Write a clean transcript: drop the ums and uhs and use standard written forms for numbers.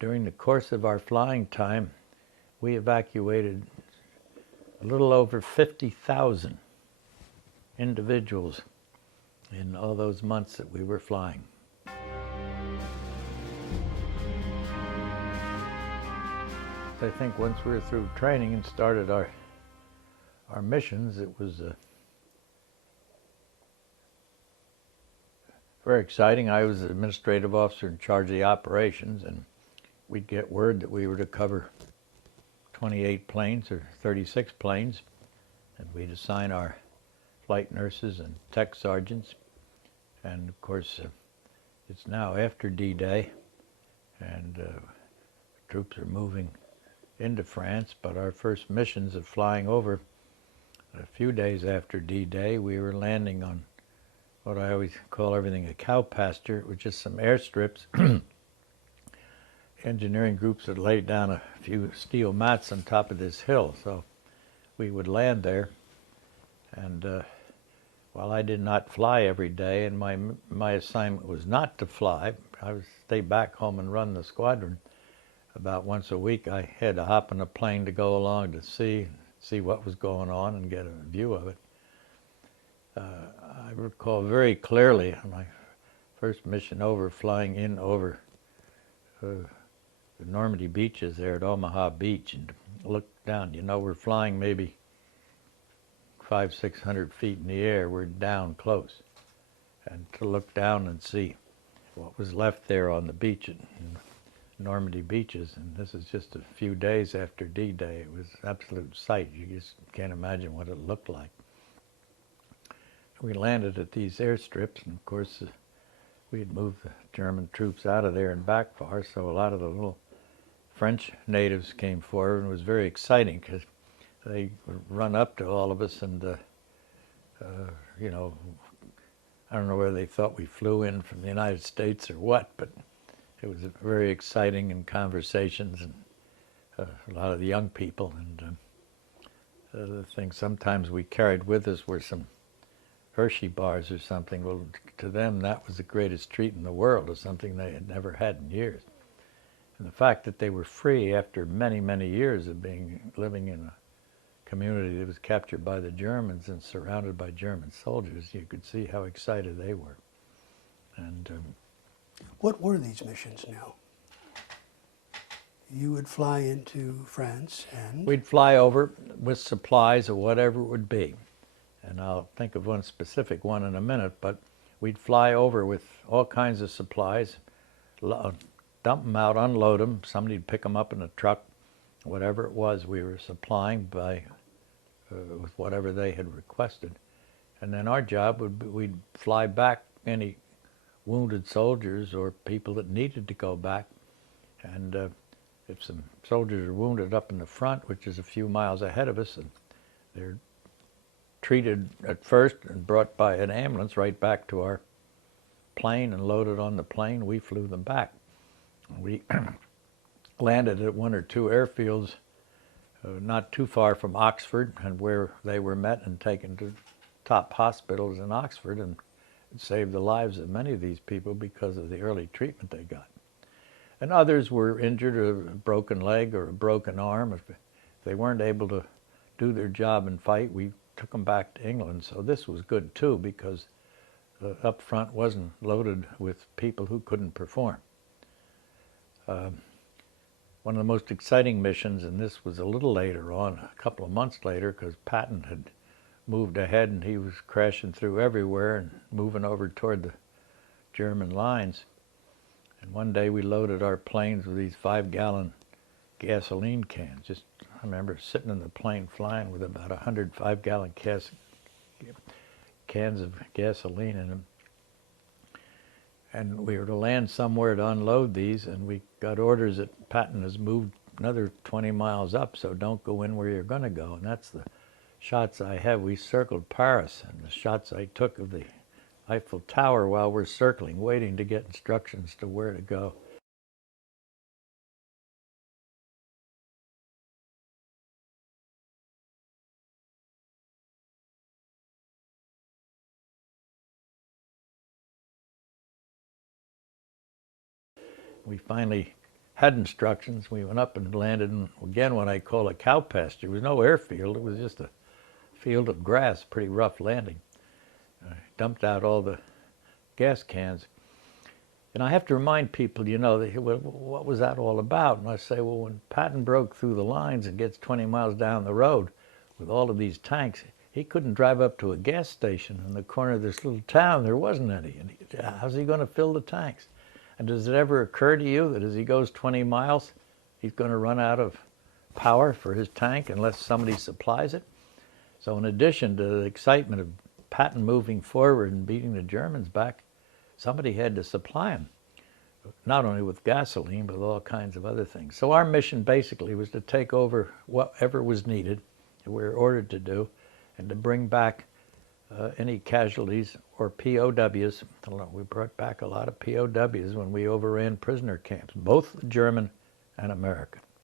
During the course of our flying time, we evacuated a little over 50,000 individuals in all those months that we were flying. I think once we were through training and started our missions, it was very exciting. I was the administrative officer in charge of the operations, and we'd get word that we were to cover 28 planes or 36 planes, and we'd assign our flight nurses and tech sergeants. And of course, it's now after D-Day, and troops are moving into France, but our first missions of flying over, a few days after D-Day, we were landing on what I always call everything a cow pasture, which is some airstrips. Engineering groups had laid down a few steel mats on top of this hill, so we would land there. And while I did not fly every day, and my assignment was not to fly, I would stay back home and run the squadron. About once a week, I had to hop in a plane to go along to see what was going on and get a view of it. I recall very clearly on my first mission over, flying in over the Normandy beaches there at Omaha Beach, and looked down. You know, we're flying maybe 500-600 feet in the air. We're down close, and to look down and see what was left there on the beach at Normandy beaches, and this is just a few days after D-Day. It was an absolute sight. You just can't imagine what it looked like. We landed at these airstrips, and of course we had moved the German troops out of there and back far, so a lot of the little French natives came forward, and it was very exciting because they would run up to all of us and, you know, I don't know whether they thought we flew in from the United States or what, but it was very exciting, and conversations, and a lot of the young people. And the things sometimes we carried with us were some Hershey bars or something. Well, to them that was the greatest treat in the world, or something they had never had in years. And the fact that they were free after many, many years of living in a community that was captured by the Germans and surrounded by German soldiers, you could see how excited they were. And what were these missions now? You would fly into France and? We'd fly over with supplies or whatever it would be. And I'll think of one specific one in a minute, but we'd fly over with all kinds of supplies, dump them out, unload them, somebody'd pick them up in a truck, whatever it was we were supplying by with whatever they had requested. And then our job would be, we'd fly back any wounded soldiers or people that needed to go back. And if some soldiers are wounded up in the front, which is a few miles ahead of us, and they're treated at first and brought by an ambulance right back to our plane and loaded on the plane, we flew them back. We landed at one or two airfields not too far from Oxford, and where they were met and taken to top hospitals in Oxford, and it saved the lives of many of these people because of the early treatment they got. And others were injured, or a broken leg or a broken arm. If they weren't able to do their job and fight, we took them back to England. So this was good too, because up front wasn't loaded with people who couldn't perform. One of the most exciting missions, and this was a little later on, a couple of months later, because Patton had moved ahead and he was crashing through everywhere and moving over toward the German lines. And one day we loaded our planes with these 5-gallon gasoline cans. Just, I remember sitting in the plane flying with about 100 5-gallon cans of gasoline in them. And we were to land somewhere to unload these, and we got orders that Patton has moved another 20 miles up, so don't go in where you're going to go. And that's the shots I have. We circled Paris, and the shots I took of the Eiffel Tower while we're circling, waiting to get instructions to where to go. We finally had instructions. We went up and landed in, again, what I call a cow pasture. There was no airfield. It was just a field of grass, pretty rough landing. I dumped out all the gas cans. And I have to remind people, you know, what was that all about? And I say, well, when Patton broke through the lines and gets 20 miles down the road with all of these tanks, he couldn't drive up to a gas station in the corner of this little town. There wasn't any. And how's he going to fill the tanks? And does it ever occur to you that as he goes 20 miles, he's going to run out of power for his tank unless somebody supplies it? So in addition to the excitement of Patton moving forward and beating the Germans back, somebody had to supply him, not only with gasoline, but with all kinds of other things. So our mission basically was to take over whatever was needed, that we were ordered to do, and to bring back any casualties or POWs. We brought back a lot of POWs when we overran prisoner camps, both German and American.